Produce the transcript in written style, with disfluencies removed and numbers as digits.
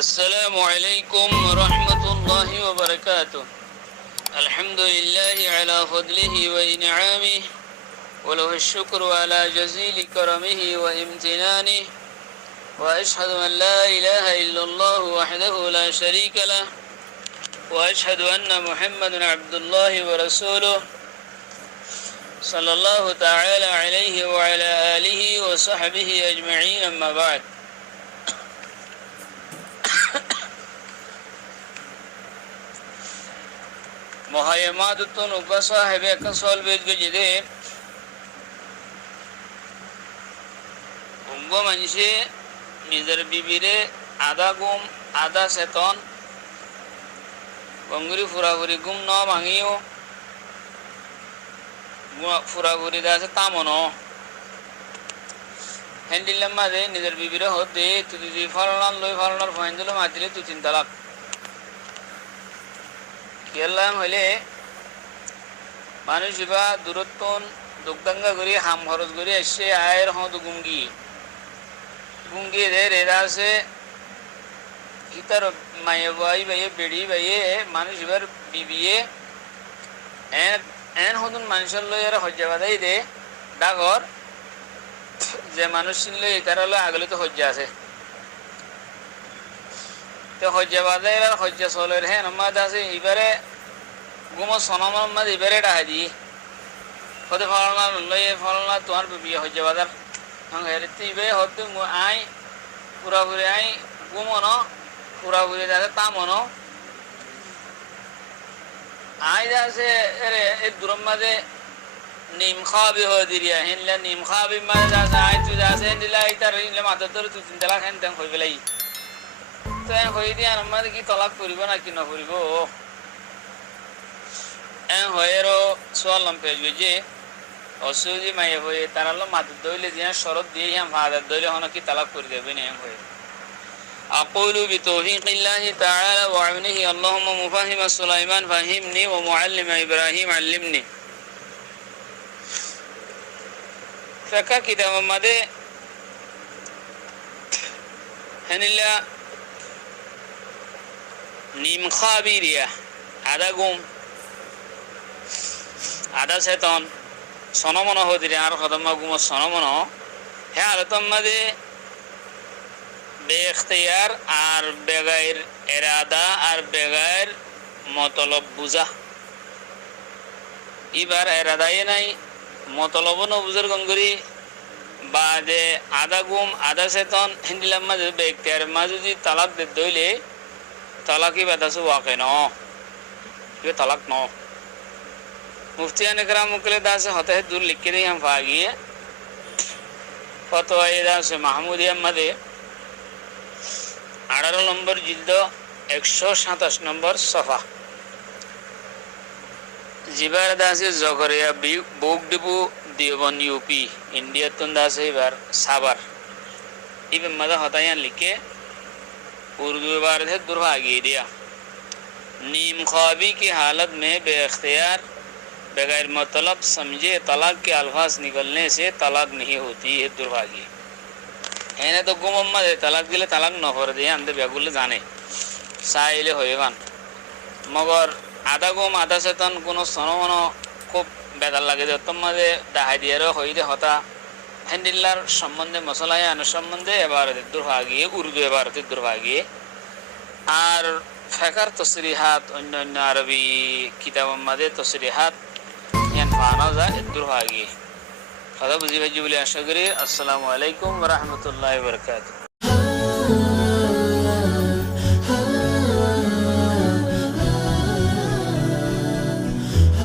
السلام عليكم ورحمة الله وبركاته. الحمد لله على فضله وإنعامه، وله الشكر على جزيل كرمه وامتنانه، وأشهد أن لا إله إلا الله وحده لا شريك له، وأشهد أن محمدا عبد الله ورسوله صلى الله تعالى عليه وعلى آله وصحبه أجمعين. أما بعد، মহায়মাদুতুন উপসাহেবে একসল বেদগে যেদে উঙ্গ মানুষে নিজের বিবিরে আদা গুম আদা সেতন গঙ্গুরি ফুরাফুরি গুম ন ভাঙিও ফুরাফুরি দাসে তামনো হ্যান্ডিলাম মাঝে নিজের বিবিরে হতে তুই ফলনার লই ফলনার ফাইন দিল মাতিলে তুই 3 তালাক কেলাম হইলে মানুষ বা দূরত্ব দুগদাঙ্গা করি হাম খরচ করি এসে আয়ের হতো গুঙ্গি গুঙ্গি রে রেদাসে ইতার মায়ে বাই বাইয়ে বেড়ি বাইয়ে মানুষ এবার বিবিয়ে এন হতুন মানুষের লই আর হজ্জা বাদাই দে ডাগর যে মানুষ চিনলে ইতার হলো আগলে তো হজ্জা আছে তো হজ্জা বাদাই আর হজ্জা চলের হ্যাঁ নমাদ আছে এবারে গুমো সনমর মাঝে এবারে ডাহা দি হতে ফলনা লই ফলনা তোমার বিয়ে হজ্জা বাদার হেরিতে ইবারে হতে আই পুরাপুরি আই গুমনো পুরাপুরি দাসে তামনো আই দাসে এরে এই দূরম মাঝে নিম খাওয়াবি হয়ে দিরিয়া হেনলে নিম খাওয়াবি মাঝে দাসে আই তুই দাসে হেনদিলা ইতার হেনলে মাথার ধরে তুই 3 তালাক হেন তেন হয়ে পেলাই তো হয়ে দিয়ে আমার কি তলাক করিব না কি নকরিব হয়েরও সোয়ালাম পেজবে যে অসুজি মাইয়ে হয়ে তারা মাথার দইলে যে শরৎ দিয়ে ফাদার দইলে হন কি তালাক করে দেবে না হয়ে أقول بتوفيق الله تعالى وعونه اللهم مفهم سليمان فهمني ومعلم إبراهيم علمني. فكا كتاب ماده هنلا নিম খাবি রিয়া আদা গুম আদা সেতন সনমন হদিরে আর খদমা গুম সনমন হ্যাঁ আলতম মাদে বেখতিয়ার আর বেগাইর এরাদা আর বেগাইর মতলব বুঝা এবার এরাদাই নাই মতলব ন বুঝার গঙ্গুরি বা যে আদা গুম আদা সেতন হিন্দিলাম মাঝে বেখতিয়ার মাঝে যদি তালাক দে দইলে তালাকি বাদাসু वाक़े न ये तलाक न मुफ्तियान इकराम मुकले दास होते हैं दूर लिख के नहीं हम फागी है फतवा ये दास महमूद अहमद 18 नंबर जिल्द 127 नंबर सफा जिबार दास जगरिया बुक डिपो देवन यूपी इंडिया तुम दास इबार साबर इब मदा होता है लिखे उर्दू बार से दुर्भागी दिया नीम ख्वाबी की हालत में बेख्तियार बगैर मतलब समझे तलाक के अल्फाज निकलने से तलाक नहीं होती है दुर्भागी एने तो गुम अम्मा दे तलाक दिले तलाक न कर दिया अंदर बेगुले जाने साइले होएगान मगर आधा गुम आधा से तन कोनो सनोनो खूब बेदल लगे दे तुम मदे दाहाई दिया रो होई दे होता হ্যান্ডিলার সম্বন্ধে মশলায়ান সম্বন্ধে এবারতে দুর্ভাগী উর্দু এবারতে দুর্ভাগী আর ফিকর তসরিহাত অন্যান্য আরবি কিতাবের মধ্যে তসরিহাত ইয়ান পাওয়া যায় দুর্ভাগী কথা বুঝি ভাই বলে আশা করি আসসালামু আলাইকুম ওয়া রাহমাতুল্লাহি ওয়া বারাকাতুহু।